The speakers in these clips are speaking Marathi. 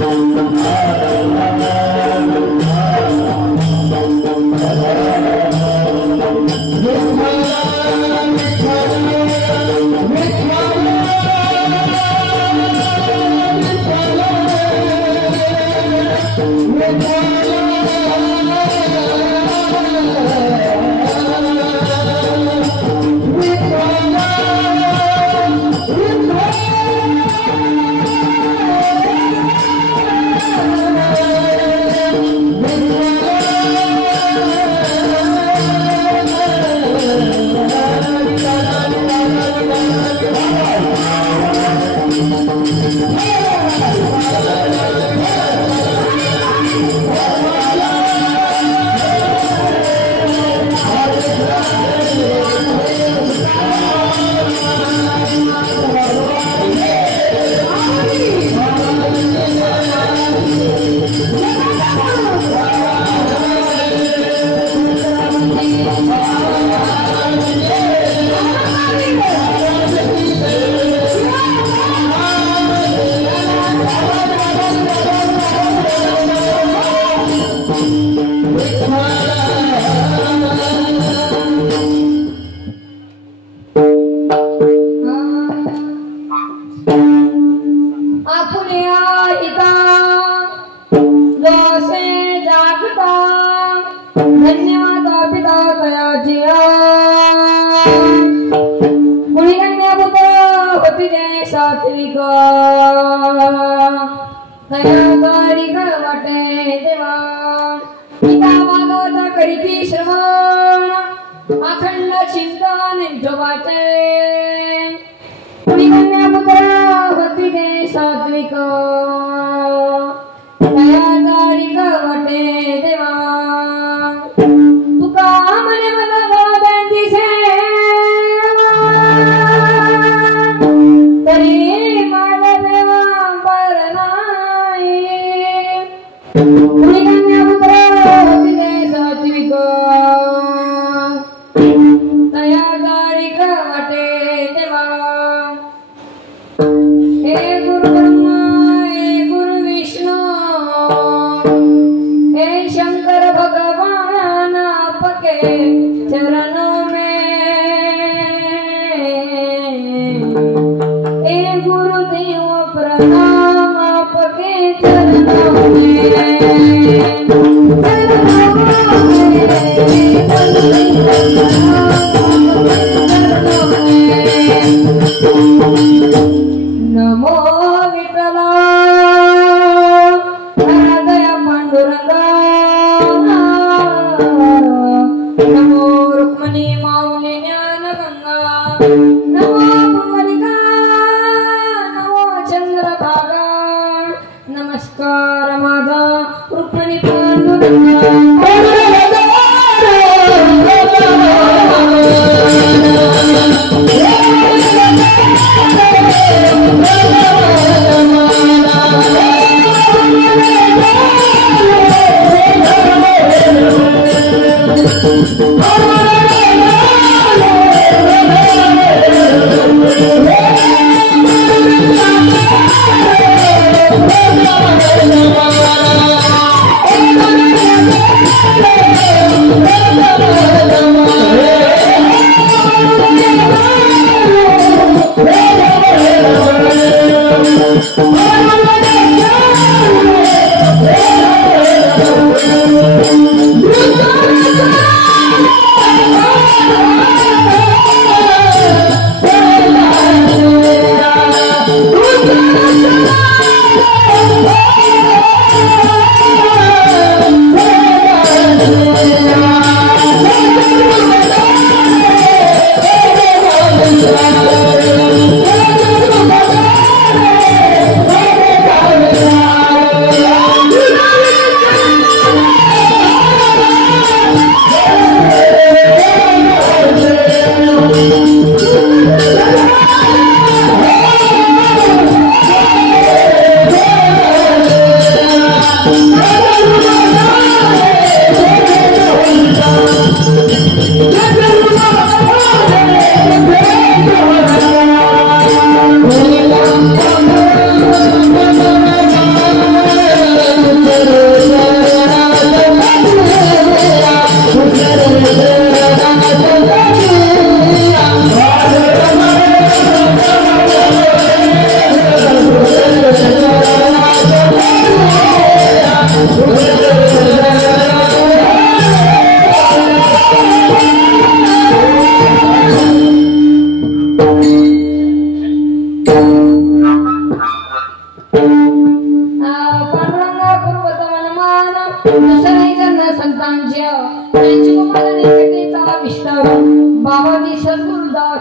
Hey,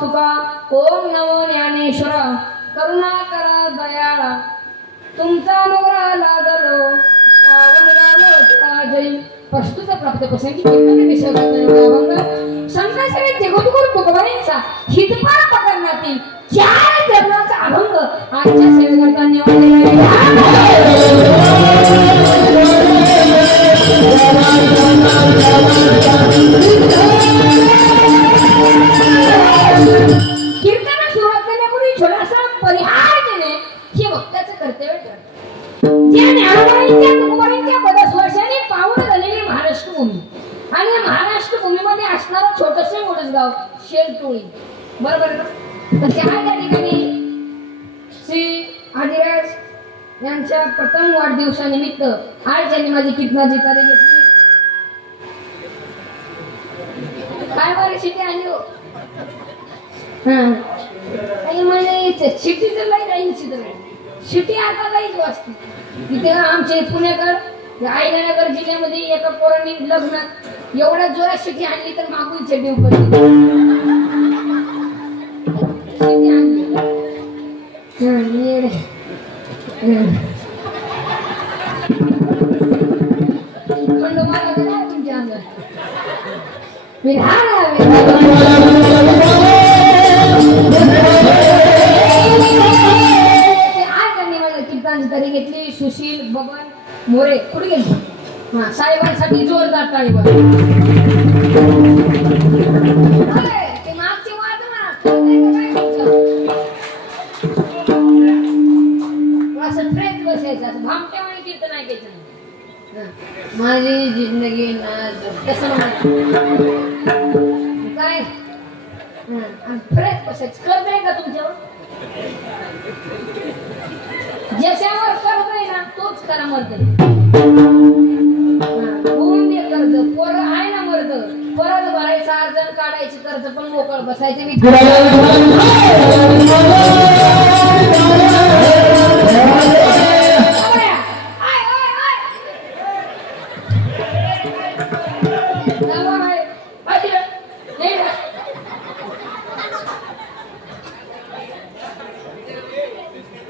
तुका ओम नमो ज्ञानेश्वर करुणाकर दयाळा तुमचा अनुग्रह लादलो पावन गालो जय प्रस्तुत प्राप्त प्रसंगी कीर्तन विषय संतांचे जगद्गुरु तुकोबांचा हितपार पकडण्यातील 4 धर्माचा अभंग आजच्या सेवेकरतांनी कीर्तन सुरुवात करण्यापूर्वी छोटासा परिहार देणे हे वक्त्याचे कर्तव्य ठरते. ज्या ज्ञानोबाईंच्या तुकोबांच्या पदस्पर्शाने पावन झालेली महाराष्ट्र भूमी आणि महाराष्ट्र भूमीमध्ये असणारं छोटंसं मोठंच गाव शेलटोळी बरोबर ना. तर त्या ठिकाणी श्री आदिराज यांच्या प्रथम वाढदिवसानिमित्त आज त्यांनी माझी कीर्तनाची तारीख घेतली. काय बरं शिटी आली हो आणि म्हणे शिटी तर नाही राहील शिटी आता नाहीच वाचते. तिथे आमचे पुणेकर आयनगर जिल्ह्यामध्ये एका पोरांनी लग्नात एवढ्या जोरात शिटी आणली तर मागून चेडी पडली. तुमच्या अंगात कीर्तनाची तारीख घेतली. सुशील बबन मोरे कुठे गेली. हा साहेबांसाठी जोरदार टाळी बघा. ते मागची वाद असं ट्रेन बसायचं असं भामट्यामुळे कीर्तन ऐकायचं नाही. माझी जिंदगी कसं काय फ्रेश बसायचं कर्ज आहे का तुमच्यावर. ज्याच्यावर कर्ज आहे ना तोच करा मरत होऊन दे कर्ज. पोरं आहे ना मरत परत भरायचं अर्जन काढायचे कर्ज पण मोकळ बसायचे. मी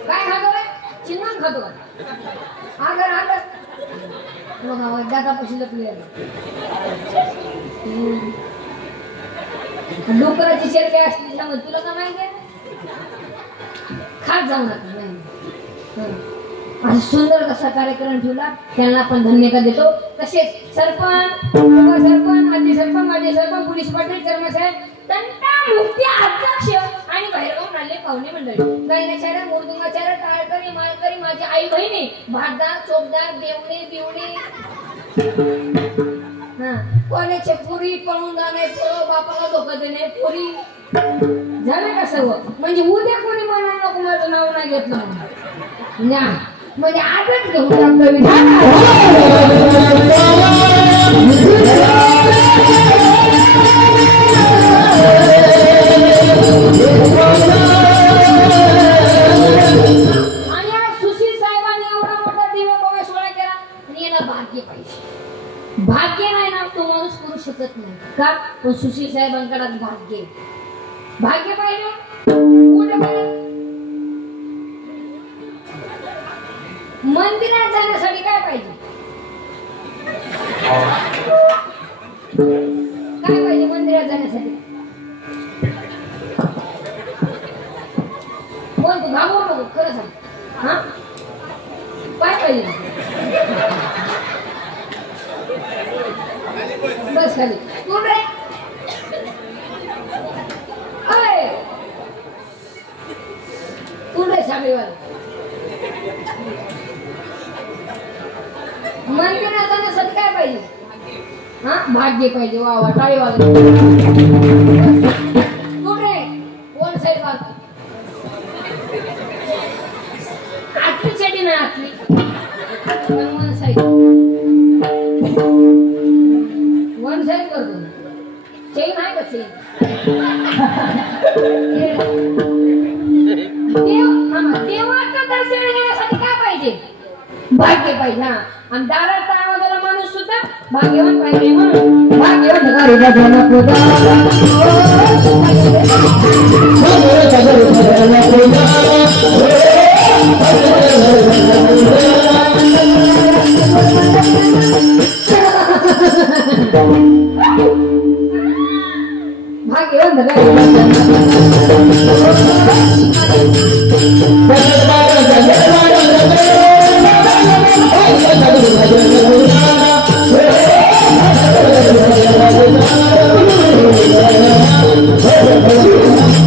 काय खातो रे चिन्मन खातो आगर आगर दादापाशी लपली डोकराची शेरके असली त्यामुळे तुला का माहिती आहे खात जाऊ नका. सुंदर कसा कार्यक्रम ठेवला त्यांना पण धन्यवाद देतो. तसेच सरपंच माजी सरपंच पोलीस पाटील कर्मचारी तंटा मुक्ती अध्यक्ष आणि बाहेरगावून आले पाहुणे मंडळी गायनाचार्य मुरदुंगाचार्य टाळकरी मालकरी माझी आई बहिणी भातदार चोपदार देवणे बिवणे कोणाचे पुरी पळून जाणे पोरं बापाला धोका देणे पुरी झालं का सर्व. म्हणजे उद्या कोणी म्हणा नको माझं नाव नाही घेतलं म्हणजे आजच घेऊन टाकलं विधान. आणि आज सुशील साहेबांनी एवढा मोठा दिवा बघा सोहळा केला आणि याला भाग्य पाहिजे. भाग्य नाही ना तो माणूस करू शकत नाही का. पण सुशील साहेबांकडे भाग्य पाहिजे. मंदिरात जाण्यासाठी काय पाहिजे मंदिरात जाण्यासाठी कोण तू घाबरू नको खरं सांग. हा काय पाहिजे बस खाली कोण रे कोण रे सामीवाला. मंदिरात जाण्यासाठी काय पाहिजे. हा भाग्य पाहिजे. वा वा टाळी वाजवा. कुठे वन साइड वाजवा आतली चेडी नाही आतली वन साइड करतो. चेन आहे का चेन देवाचं दर्शन घेण्यासाठी काय पाहिजे भाग्य पाहिजे. हा आणि दारात आवाजाला माणूस सुद्धा भाग्यवान पाहिजे म्हणून भाग्यवान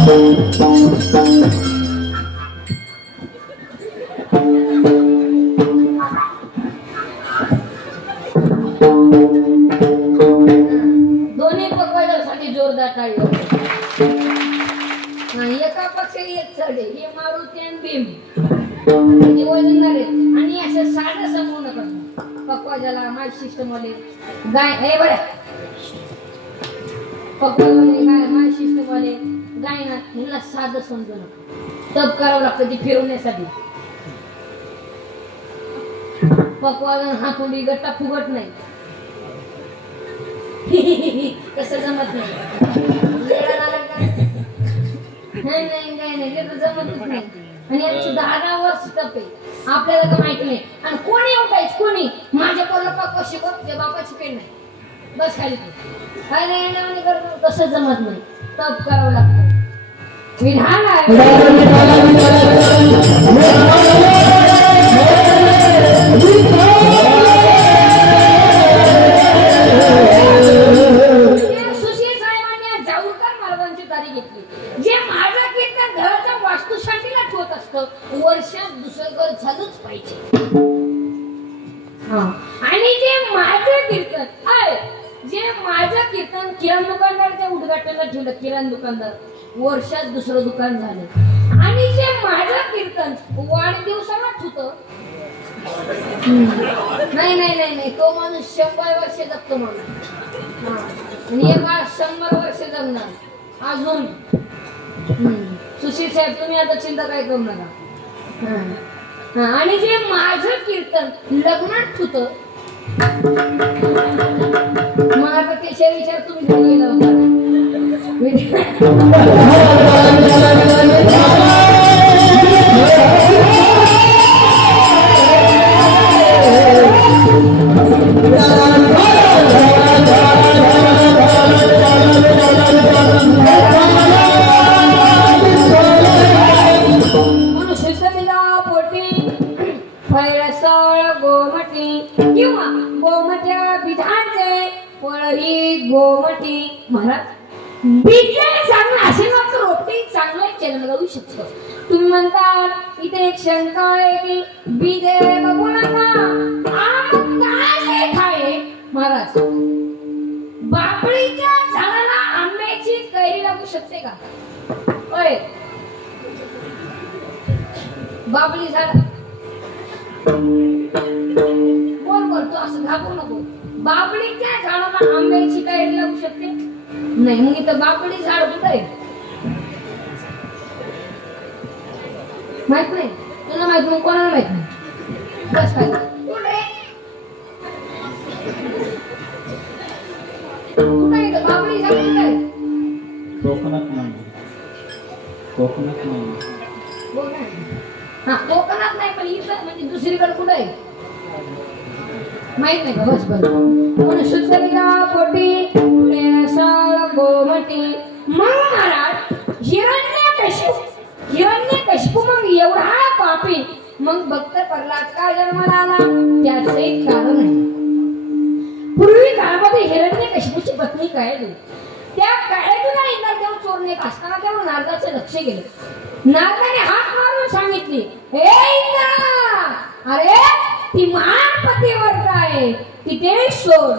दोन्ही पकवायसाठी जोरदार टाळी वाजवा. एका पक्षाने एक चढे हे मारुती आणि भीम म्हणजे वजनदार आहेत आणि असं साधं समजू नका. पकवाजाला माय सिस्टम वाले गाय हे बरं पकवाजाले गाय माय सिस्टम वाले गाय ना ह्यांना साधं समजू नका. तप करावं लागतं ती फिरवण्यासाठी. पकवाजन हातोडी गट्टा फुगत नाही. कसं जमत नाही जमतच नाही. आणि यांची 10 वर्ष टप आहे आपल्याला तर माहिती नाही. आणि कोणी उठायच कोणी माझ्या पोरला पक्का शिकवत ते बापाची पेन नाही बस खाली काय नाही करतो. तसं जमत नाही. तप करावं लागतं. विधान वर्षात दुसरं घर झालंच पाहिजे. आणि जे माझं कीर्तन आहे जे माझं कीर्तन किराणा दुकानदारच्या उद्घाटनाला ठेवलं. किराणा दुकानदार वर्षात दुसरं दुकान झालं. आणि जे माझं कीर्तन वाढदिवसाला होतं नाही नाही नाही नाही तो माणूस 100 वर्ष जगतो म्हणून. आणि एका 100 वर्ष जगणार अजून. सुशील साहेब तुम्ही आता चिंता काय करू नका. आणि जे माझं कीर्तन लग्नात होतं मग आता त्याच्या विचार तुम्ही केला होता. किंवा गोमट्या बिधांचे फळही गोमटी. महाराज बीज चांगलं असेल ना तर रोपटी चांगलं जन्म लावू शकतो. तुम्ही म्हणता इथे एक शंका आहे की बीज बघू नका आम काय खाय. महाराज बापळीच्या झाडाला आंब्याची कैरी लागू शकते का. होय बापळी झाड कोण करतो असं घाबरू नको. बाबळीच्या झाडाला आंब्याची कैरी लागू शकते नाही. मग इथं बाबळी झाड कुठं आहे माहित नाही. तुला माहित मग कोणाला माहित नाही. बस काय कुठे कुठे इथं बाबळी झाड कुठे आहे. कोकणात नाही. कोकणात नाही. हा कोकणात नाही पण इथं म्हणजे दुसरीकडे कुठे आहे माहित नाही का. बस बरं शुद्धलीला पोटी गोमटी. मग महाराज हिरण्यकशिपू मग एवढा पापी मग भक्त प्रल्हाद का जन्माला आला त्याचं एक कारण आहे. पूर्वी काळामध्ये हिरण्यकशिपूची पत्नी काळेली. त्या काळेलीला इंद्रदेव चोरणे असताना तेव्हा नारदाचं लक्ष गेलं. नारदाने हात मारून सांगितली हे इंद्रा अरे ती महान पतिव्रता आहे ती ते सोड.